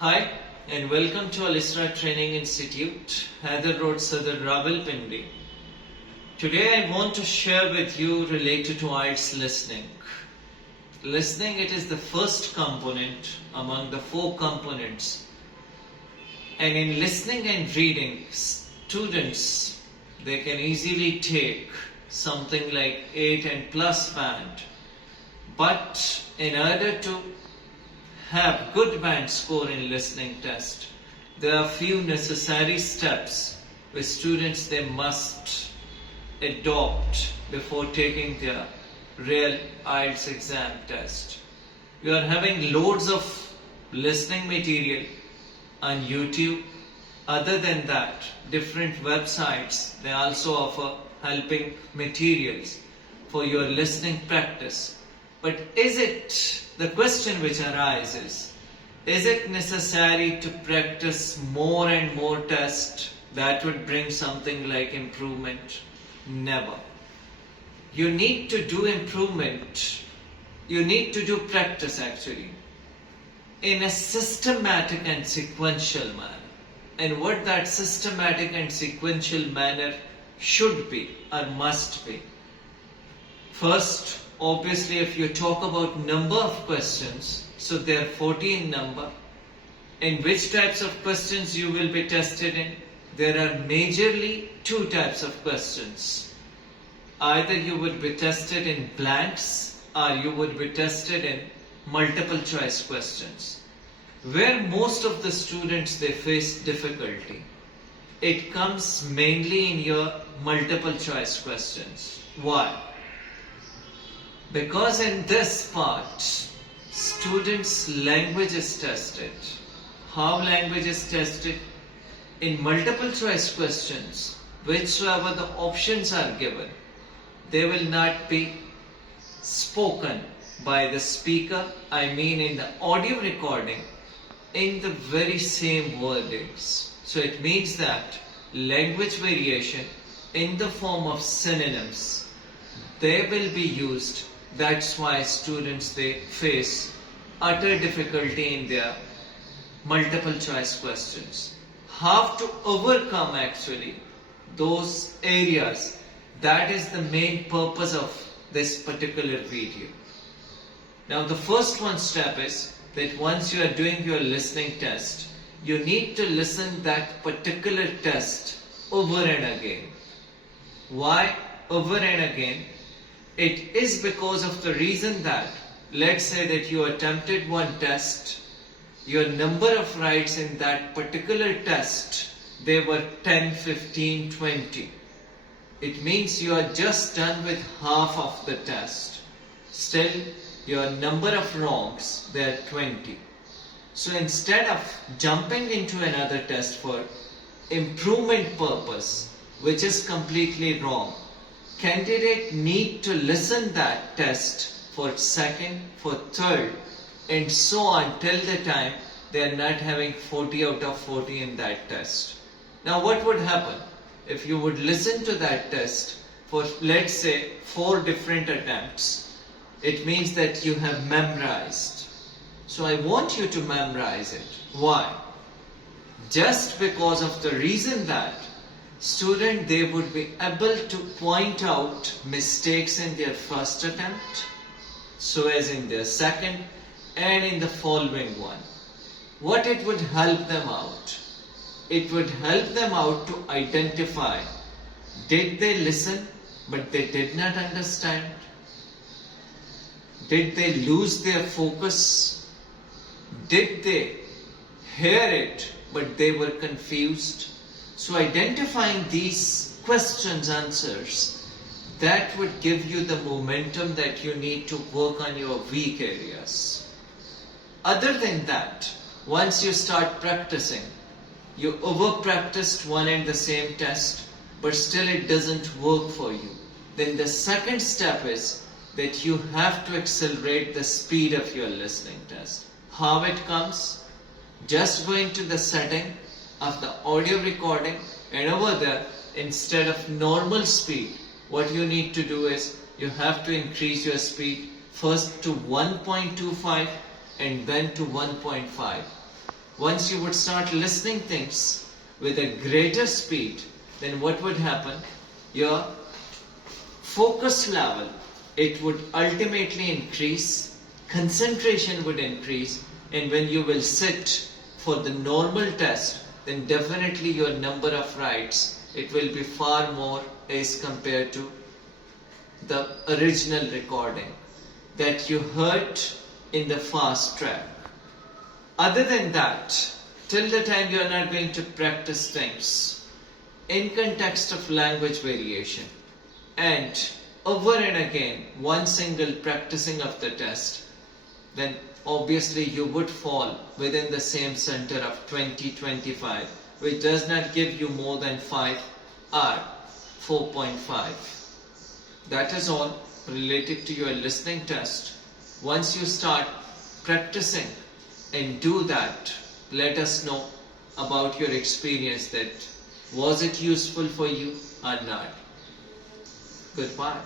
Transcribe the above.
Hi and welcome to Alisra Training Institute, Hyder Road, Sadar, Rawalpindi. Today I want to share with you related to IELTS listening. Listening, it is the first component among the 4 components. And in listening and reading, students, they can easily take something like 8 and plus band. But in order to have good band score in listening test, there are few necessary steps which students they must adopt before taking their real IELTS exam test. You are having loads of listening material on YouTube. Other than that, different websites, they also offer helping materials for your listening practice. But the question which arises, is it necessary to practice more and more tests that would bring something like improvement? Never. You need to do improvement. You need to do practice actually in a systematic and sequential manner. And what that systematic and sequential manner should be or must be. First, obviously, if you talk about number of questions, so there are 40 in number. In which types of questions you will be tested in? There are majorly 2 types of questions. Either you would be tested in blanks or you would be tested in multiple choice questions. Where most of the students they face difficulty, it comes mainly in your multiple choice questions. Why? Because in this part, students' language is tested. How language is tested? In multiple choice questions, whichsoever the options are given, they will not be spoken by the speaker, I mean in the audio recording, in the very same wordings. So it means that language variation in the form of synonyms, they will be used. That's why students they face utter difficulty in their multiple choice questions. How to overcome actually those areas, that is the main purpose of this particular video. Now the first one step is that once you are doing your listening test, you need to listen that particular test over and again. Why over and again? It is because of the reason that, let's say that you attempted one test, your number of rights in that particular test, they were 10, 15, 20. It means you are just done with half of the test. Still, your number of wrongs, they are 20. So instead of jumping into another test for improvement purpose, which is completely wrong, candidate need to listen that test for second, for third, and so on till the time they are not having 40 out of 40 in that test. Now what would happen if you would listen to that test for, let's say, 4 different attempts? It means that you have memorized. So I want you to memorize it. Why? Just because of the reason that student they would be able to point out mistakes in their first attempt, so as in their second and in the following one. What it would help them out? It would help them out to identify, did they listen but they did not understand? Did they lose their focus? Did they hear it but they were confused? So identifying these questions answers, that would give you the momentum that you need to work on your weak areas. Other than that, once you start practicing, you over practiced one and the same test, but still it doesn't work for you. Then the second step is that you have to accelerate the speed of your listening test. How it comes? Just going to the setting of the audio recording, and over there, instead of normal speed, what you need to do is you have to increase your speed first to 1.25 and then to 1.5. once you would start listening things with a greater speed, then what would happen? Your focus level, it would ultimately increase, concentration would increase, and when you will sit for the normal test, then definitely your number of rights, it will be far more as compared to the original recording that you heard in the fast track. Other than that, till the time you are not going to practice things in context of language variation and over and again one single practicing of the test, then obviously you would fall within the same center of 20-25, which does not give you more than 5 or 4.5. That is all related to your listening test. Once you start practicing and do that, let us know about your experience, that was it useful for you or not. Goodbye.